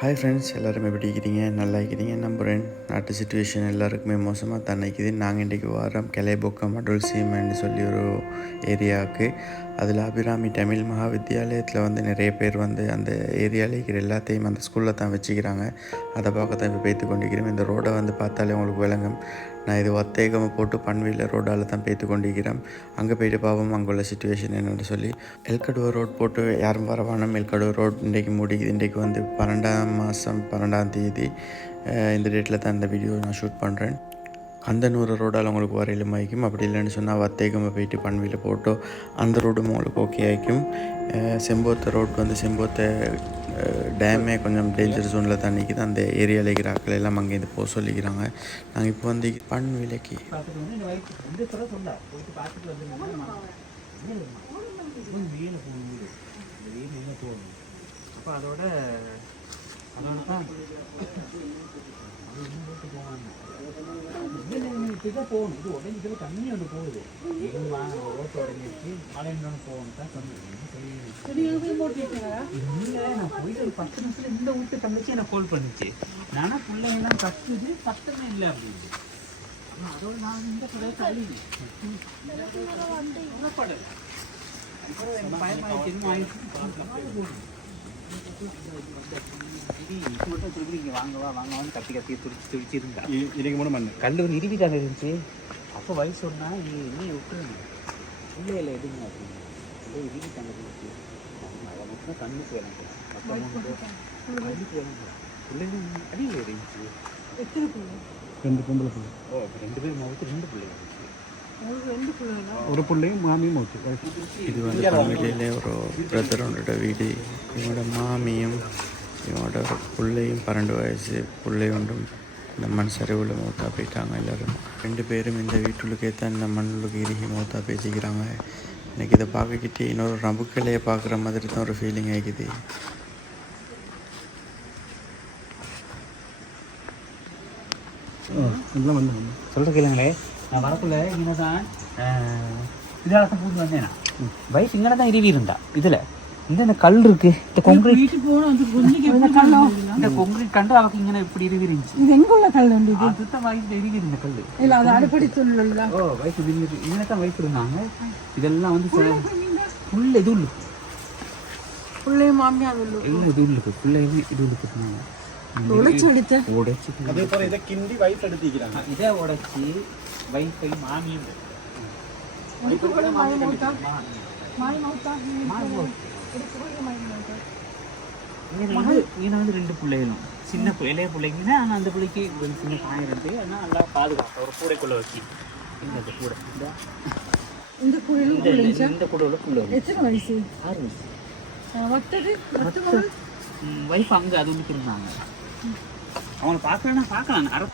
Hi friends எல்லோரும் எப்படி இருக்கிறீங்க நல்லா இருக்கிறீங்க நம்புகிறேன் நாட்டு சுச்சுவேஷன் எல்லாருக்குமே மோசமாக தான் நிற்கிது நாங்கள் இன்றைக்கி வாரம் கிளைபொக்கம் அடல் சீமென்னு சொல்லி ஒரு ஏரியாவுக்கு. அதில் அபிராமி தமிழ் மகாவித்தியாலயத்தில் வந்து நிறைய பேர் வந்து அந்த ஏரியாவில் இருக்கிற எல்லாத்தையும் அந்த ஸ்கூலில் தான் வச்சுக்கிறாங்க. அதை பார்க்க தான் இப்போ பேத்து கொண்டிருக்கிறோம். இந்த ரோடை வந்து பார்த்தாலே உங்களுக்கு விளங்கும். நான் இது ஒத்தேகமாக போட்டு பன்வீலர் ரோடால் தான் பேத்து கொண்டிருக்கிறேன். அங்கே போயிட்டு பார்ப்போம் அங்கே உள்ள சுச்சுவேஷன் என்னென்னு சொல்லி. எல்கடுவர் ரோட் போட்டு யாரும் வரவானம் எல்கடுவர் ரோட் இன்றைக்கு முடிக்குது இன்றைக்கு வந்து பன்னெண்டாம் மாதம் பன்னெண்டாம் தேதி. இந்த டேட்டில் தான் இந்த வீடியோ நான் ஷூட் பண்ணுறேன் அந்த நூறு ரோடால் உங்களுக்கு வரையிலும் ஆயிக்கும் அப்படி இல்லைன்னு சொன்னால் வத்தேகமாக போயிட்டு பன்வியில் போட்டோ அந்த ரோடும் உங்களுக்கு ஓகே ஆகிக்கும் செம்போத்த ரோட் வந்து செம்போத்த டேமே கொஞ்சம் டேஞ்சர் ஜோனில் தான் நிற்கிது அந்த ஏரியாவில் இருக்கிற ஆக்கள் எல்லாம் அங்கேருந்து போக சொல்லிக்கிறாங்க. நாங்கள் இப்போ வந்து பண் விலைக்கு. வந்து இந்த சொல்ல சொல்ல போயிட்டு பார்த்துட்டு வந்து வெயில் போகணும் வீடு இந்த வெயில் எங்கே போகணும் அப்போ அதோட அதோட தான் அது இன்னும் போட்டு போவாங்க தான் போகணும் இது உடஞ்சிக்கல தண்ணி வந்து போகுது எங்க வாங்க மழை இன்னொன்று போகணும் தான் சொன்னேன் இல்லை நான் போயிட்டு ஒரு பத்து நிமிஷத்துல இந்த வீட்டு தங்கச்சி எனக்கு கால் பண்ணுச்சு நானா பிள்ளைங்கெல்லாம் கத்துது சத்தமே இல்லை அப்படின்னு அதோட நான் இந்த கடையை எனக்கு பயமாயிடுச்சு என்ன ஆயிடுச்சு வாங்கவா வாங்கவான்னு கத்தி கத்தி துடிச்சு துடிச்சிருந்தா இதுக்கு மூணு மண் இறுதி இருவிட்டாங்க இருந்துச்சு அப்போ வயசு சொன்னா நீ நீ விட்டுருங்க இல்லை இல்லை எதுங்க அப்படின்னு ஏதோ இருவிட்டாங்க இருந்துச்சு அதை மட்டும் கண்ணுக்கு எனக்கு மொத்தம் கண்ணுக்கு எனக்கு பிள்ளைங்க அடியில் இருந்துச்சு ரெண்டு பொம்பளை பிள்ளை. ஓ ரெண்டு பேரும் முகத்து ரெண்டு பிள்ளைங்க ஒரு பிள்ளையும் மாமியும் ஓகே இது வந்து பன்விலையில் ஒரு பிரதரோட வீடு இவனோட மாமியும் இவனோட பிள்ளையும் பன்னெண்டு வயசு பிள்ளை ஒன்றும் இந்த மண் சரிவில் மூத்தா போயிட்டாங்க எல்லோரும். ரெண்டு பேரும் இந்த வீட்டுள்ளுக்கே தான் இந்த மண்ணுக்கு இறுகி மூத்தா பேசிக்கிறாங்க. எனக்கு இதை பார்க்கக்கிட்டே இன்னொரு ரம்புக்கலையை பார்க்குற மாதிரி தான் ஒரு ஃபீலிங் ஆகிக்குது. சொல்கிற கேளுங்களே நான் வரக்குள்ள இங்கே தான் இதால தான் பூந்து வந்தேன்? வயசு இங்கே தான் இருவி இருந்தா இதில். இந்த இந்த கல் இருக்கு? இந்த கொங்கிரீட் இந்த கொங்கிரீட் கண்டு அவக்கு இங்கே இப்படி இருவி இருந்துச்சு? இது எங்குள்ள கல் உண்டு இது? அதுதான் வயசுல இருவி இருந்த கல் இல்ல அது அடிப்படை சொல்லல ஓ வயசு இருந்தது இங்கே தான் வயசு இருந்தாங்க. இதெல்லாம் வந்து ஃபுல் இது உள்ளு பிள்ளை மாமியார் உள்ள எல்லாம் இது உள்ளுக்கு. ஃபுல்லாக இது உள்ளுக்கு சொன்னாங்க. வைஃபை மாமியும் மாய் மௌத்தா மாய் மௌத்தா இங்கே வந்து ரெண்டு பிள்ளைகளும். சின்ன இளைய பிள்ளைங்கன்னா ஆனால் அந்த பிள்ளைக்கு ஒரு சின்ன காயம் இருந்து ஆனால் நல்லா பாதுகாப்பு ஒரு கூடைக்குள்ளே வச்சு. இந்த கூடை. இந்த குழியில் இந்த- உள்ள புள்ள எத்தனை வயசு? ஆறு வயசு. வத்தது? வத்த வைஃப் அங்கே அது ஒன்று இருந்தாங்க அவங்கள பார்க்கலன்னா பார்க்கலாம். அரை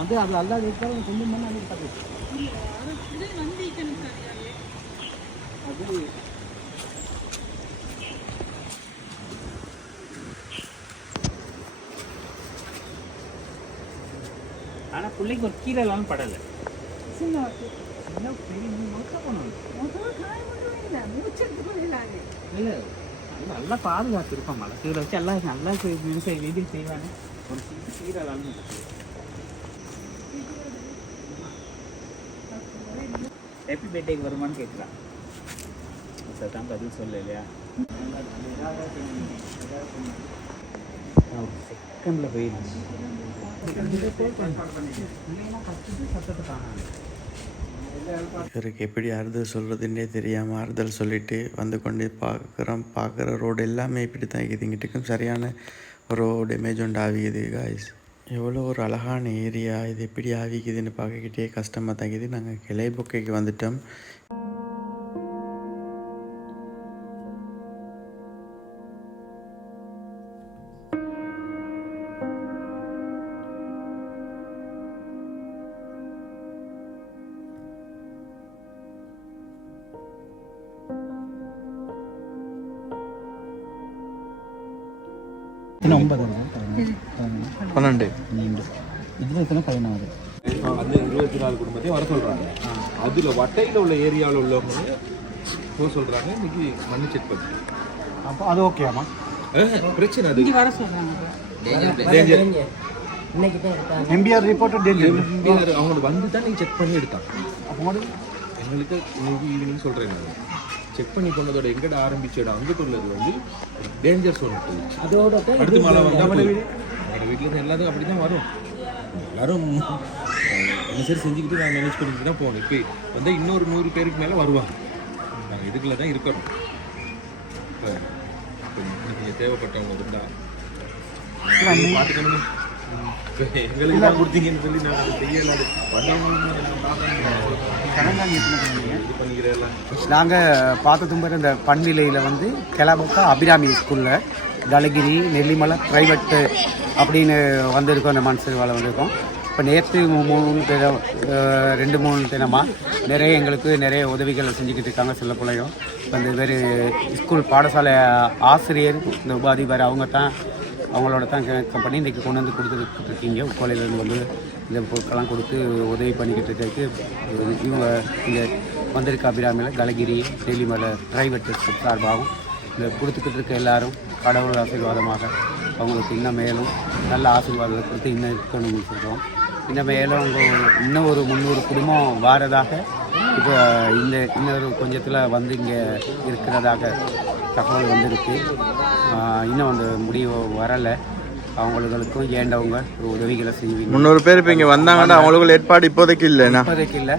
அது அது அல்லாத இருக்கிறது கொஞ்சம் மணி அது பார்த்து ஆனால் பிள்ளைக்கு ஒரு கீழே இல்லாமல் படலை சின்ன வத்து என்ன பெரிய மொத்தம் பண்ணணும் முதல்ல காயம் மட்டும் இல்லை மூச்செடுத்து கொள்ளாங்க இல்லை நல்லா பாதுகாத்து இருப்பான் மலை. கீழே வச்சு எல்லாம் நல்லா விவசாய வீடு செய்வாங்க. ஒரு சின்ன இல்லாமல் ஹாப்பி பர்த்டேக்கு வருமான்னு கேட்குறான் தான் பதில் சொல்ல இல்லையா? செகண்டில் போயிடுச்சு. சத்தத்தை காணாங்க இவருக்கு எப்படி ஆறுதல் சொல்கிறதுன்னே தெரியாமல் ஆறுதல் சொல்லிட்டு வந்து கொண்டு பார்க்குறோம். பார்க்குற ரோடு எல்லாமே இப்படி தான் இருக்குது இங்கிட்டுக்கும் சரியான ரோடு டேமேஜ் உண்டு ஆவிக்குது காய்ஸ் எவ்வளோ ஒரு அழகான ஏரியா இது எப்படி ஆவிக்குதுன்னு பார்க்கக்கிட்டே கஷ்டமாக தாங்கிது நாங்கள் கிளை பொக்கைக்கு வந்துட்டோம். பன்னெண்டு. இதில் எத்தனை? பதினாறு. அந்த இருபத்தி நாலு குடும்பத்தையும் வர சொல்றாங்க. அதுல வட்டையில உள்ள ஏரியாவில் உள்ளவங்க வந்து போக சொல்றாங்க. இன்னைக்கு மண்ணு செக் பண்ணி அப்போ அது ஓகேயாம்மா பிரச்சனை அது. இங்கே வர Danger. MBR reported Delhi MBR அவங்க வந்து தான் நீங்க செக் பண்ணி எடுத்தாங்க அப்போ எங்களுக்கு இன்னைக்கு ஈவினிங் சொல்றேன் நான். செக் பண்ணி கொண்டதோட எங்கட ஆரம்பிச்ச இடம் அங்கிட்டு உள்ளது வந்து டேஞ்சர் சோன் அதோட அடுத்து மழை வந்தா போதும். எங்க வீட்டுல இருந்து எல்லாத்துக்கும் அப்படி தான் வரும். எல்லாரும் என்ன சரி செஞ்சுக்கிட்டு நான் மேனேஜ் பண்ணிட்டு தான் போகணும் இப்போ வந்து இன்னொரு நூறு பேருக்கு மேலே வருவாங்க. நாங்கள் இதுக்குள்ள தான் இருக்கணும். இப்போ நீங்கள் தேவைப்பட்டவங்க இருந்தா நீங்க பார்த்துக்கணும். எங்களுக்கு தான் கொடுத்தீங்கன்னு சொல்லி நான் அதை செய்யலாது இது பண்ணிக்கிறேன் நாங்கள் பார்த்ததும் இந்த பண்நிலையில் வந்து கிளம்பக்கா அபிராமி ஸ்கூலில் தலகிரி நெல்லிமலை ப்ரைவேட்டு அப்படின்னு வந்திருக்கோம் இந்த மனசு வந்திருக்கோம். இப்போ நேற்று மூணு தினம் ரெண்டு மூணு தினமாக நிறைய எங்களுக்கு நிறைய உதவிகளை செஞ்சுக்கிட்டு இருக்காங்க சில பிள்ளையும் இப்போ இந்த வேறு ஸ்கூல் பாடசாலை ஆசிரியர் இந்த உபாதிபர் அவங்க தான் அவங்களோட தான் கம்பெனி இன்றைக்கி கொண்டு வந்து கொடுத்துட்டு இருக்கீங்க உக்கோலையிலேருந்து வந்து இந்த பொருட்கள்லாம் கொடுத்து உதவி பண்ணிக்கிட்டு இருக்கிறதுக்கு இவங்க இங்கே வந்திருக்க அபிராமியில் கலகிரி டெல்லிமலை ப்ரைவேட் சார்பாகவும் இந்த கொடுத்துக்கிட்டு இருக்க எல்லாரும் கடவுள் ஆசீர்வாதமாக அவங்களுக்கு இன்னும் மேலும் நல்ல ஆசீர்வாதத்தை கொடுத்து இன்னும் இருக்கணும்னு சொல்கிறோம் இன்னும் மேலும் அவங்க இன்னும் ஒரு முந்நூறு குடும்பம் வாரதாக இப்போ இந்த இன்னொரு கொஞ்சத்தில் வந்து இங்கே இருக்கிறதாக தகவல் வந்திருக்கு. இன்னும் அந்த முடிவு வரலை. அவங்களுக்கும் ஏண்டவங்க ஒரு உதவிகளை செய்வீங்க. முந்நூறு பேர் இப்போ இங்கே வந்தாங்கன்னா அவங்களுக்கு ஏற்பாடு இப்போதைக்கு இல்லைண்ணா இப்போதைக்கு இல்லை.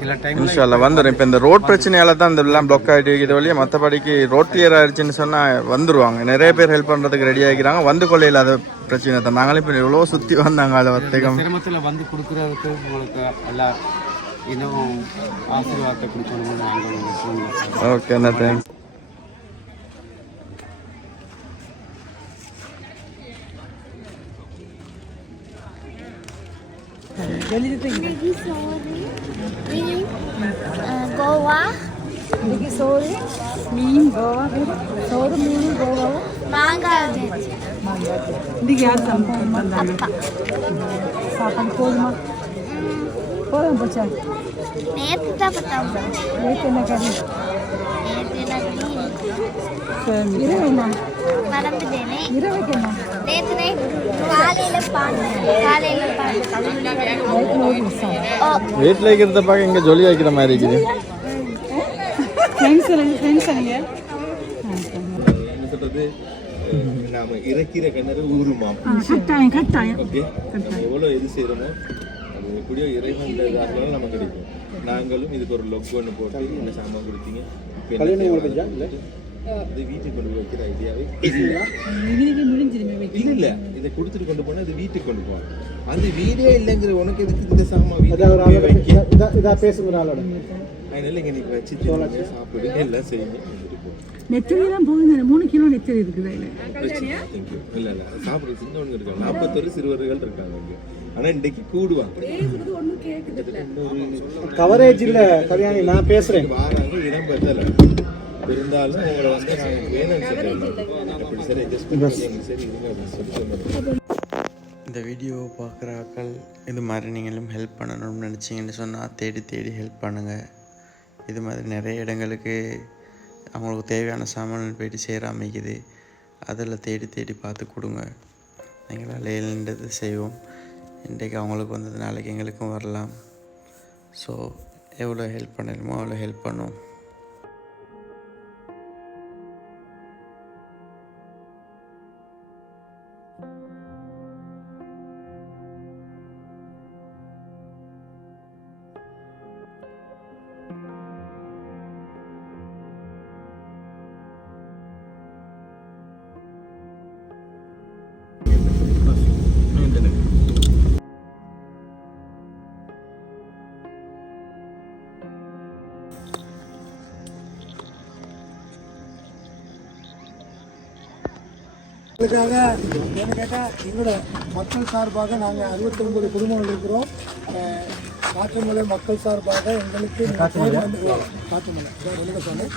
சில டைம் இன்ஷால்லா வந்துடும் இப்போ இந்த ரோட் பிரச்சனையால தான் இந்த எல்லாம் பிளாக் ஆகிட்டு இருக்கிற வழியே மற்றபடிக்கு ரோட் கிளியர் ஆயிடுச்சுன்னு சொன்னால் வந்துருவாங்க. நிறைய பேர் ஹெல்ப் பண்ணுறதுக்கு ரெடி ஆகிக்கிறாங்க. வந்து கொள்ள இல்லாத பிரச்சனை தான். நாங்களே இப்போ எவ்வளோ சுற்றி வந்தாங்க அதை வர்த்தகம். சிரமத்தில் வந்து கொடுக்குறதுக்கு உங்களுக்கு எல்லாம் இன்னும் ஆசீர்வாதத்தை கொடுக்கணும்னு நாங்கள் உங்களுக்கு ஓகே அண்ணா தேங்க்ஸ் ಗೋವಾ இன்றைக்கி சோறு மீன் கோவா சோறு மீன் கோவாவும் மாங்காய் இன்றைக்கி யார் சம்பவம் வந்தாங்க சாப்பாடு போதுமா போதும் போச்சா நேற்று தான் பார்த்தோம் நேற்று என்ன கறி நேற்று சரி, இரவு என்ன மறந்துட்டேனே. நேற்று நைட் காலையில் காலையில் வீட்டில் இருக்கிறத பார்க்க இங்கே ஜொலி வைக்கிற மாதிரி இருக்குது. நாம இறக்கிற கிணறு ஊருமாம். கட்டாயம் கட்டாயம். எவ்வளோ எது செய்கிறோமோ அது எப்படியோ இறைவன் இருந்தாலும் நமக்கு கிடைக்கும். நாங்களும் இதுக்கு ஒரு லொக் ஒன்று போட்டு இந்த சாமான் கொடுத்தீங்க? இது வீட்டுக்கு கொண்டு போய் வைக்கிற ஐடியாவே இல்லை. இல்ல இல்ல. இதை கொடுத்துட்டு கொண்டு போனா அது வீட்டுக்கு கொண்டு போவாங்க அந்த வீடே இல்லைங்கிற உனக்கு எதுக்கு இந்த வைக்க? இதாக பேசுகிற ஆளோட. அதனால இங்க நீ வச்சு தின்னுங்க, சாப்பிடு. எல்லாம் செய்யுங்க நெத்திலாம் போகுது மூணு கிலோ நெத்தரி இருக்குது இல்ல இல்ல. சாப்பிடுற சின்னவங்க இருக்காங்க நாற்பத்தொரு சிறுவர்கள் இருக்காங்க இங்க. ஆனா இன்னைக்கு கூடுவாங்க. கவரேஜ் இல்லை கல்யாணி. நான் பேசுகிறேன் வாராங்க இடம் பத்தல இருந்தாலும் உங்களை வந்து நாங்கள் வேணும்னு அப்படி சரி சரி அப்படின்னு சொல்லி சொன்னோம் இந்த வீடியோ பார்க்குற ஆக்கள் இது மாதிரி நீங்களும் ஹெல்ப் பண்ணணும்னு நினச்சிங்கன்னு சொன்னால் தேடி தேடி ஹெல்ப் பண்ணுங்கள் இது மாதிரி நிறைய இடங்களுக்கு அவங்களுக்கு தேவையான சாமான்கள் போயிட்டு சேர அமைக்குது. அதில் தேடி தேடி பார்த்து கொடுங்க. எங்களால் இயலுன்றது செய்வோம். இன்றைக்கு அவங்களுக்கு வந்தது நாளைக்கு எங்களுக்கும் வரலாம். ஸோ எவ்வளோ ஹெல்ப் பண்ணணுமோ அவ்வளோ ஹெல்ப் பண்ணுவோம். அதுக்காக என்ன கேட்டால் எங்களோட மக்கள் சார்பாக நாங்கள் அறுபத்தொம்பது குடும்பங்கள் இருக்கிறோம். காற்றுமலை மக்கள் சார்பாக எங்களுக்கு காற்றுமலை சொன்னேன்.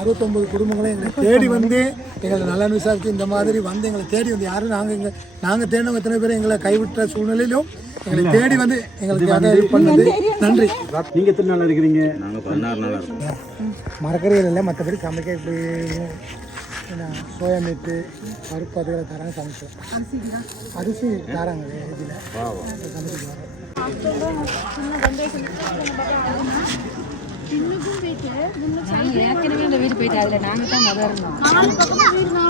அறுபத்தொம்பது குடும்பங்களும் எங்களை தேடி வந்து எங்களை நலன் விசாரித்து இந்த மாதிரி வந்து எங்களை தேடி வந்து யாரும் நாங்கள் எங்கள் நாங்கள் தேடினவங்க எத்தனை பேர் எங்களை கைவிட்ட சூழ்நிலையிலும் எங்களை தேடி வந்து எங்களுக்கு அதை இது பண்ணது. நன்றி. நீங்க எத்தனை நாள் இருக்கிறீங்க? மரக்கறிகள் இல்லை மற்றபடி சமைக்க இப்படி சோயா மீட்டு பருப்பு அதுகளை தராங்க சமைச்சோம் அரிசி தராங்க இதில். சமைச்சு ஏற்கனவே வீடு போயிட்டு அதில் நாங்கள் தான் முதல் இருந்தோம்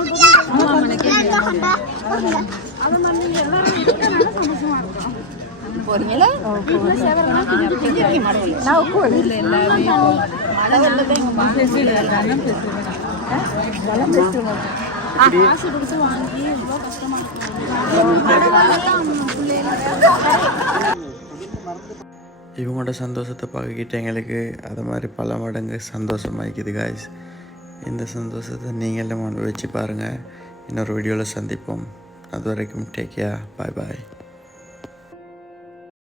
இவங்களோட சந்தோஷத்தை பார்க்கிட்ட எங்களுக்கு அது மாதிரி பல மடங்கு சந்தோஷமாயிக்குது காய்ஸ் இந்த சந்தோஷத்தை நீங்களும் அனுபவிச்சு பாருங்கள் இன்னொரு வீடியோவில் சந்திப்போம். அது வரைக்கும் டேக் கேர் பாய் பாய்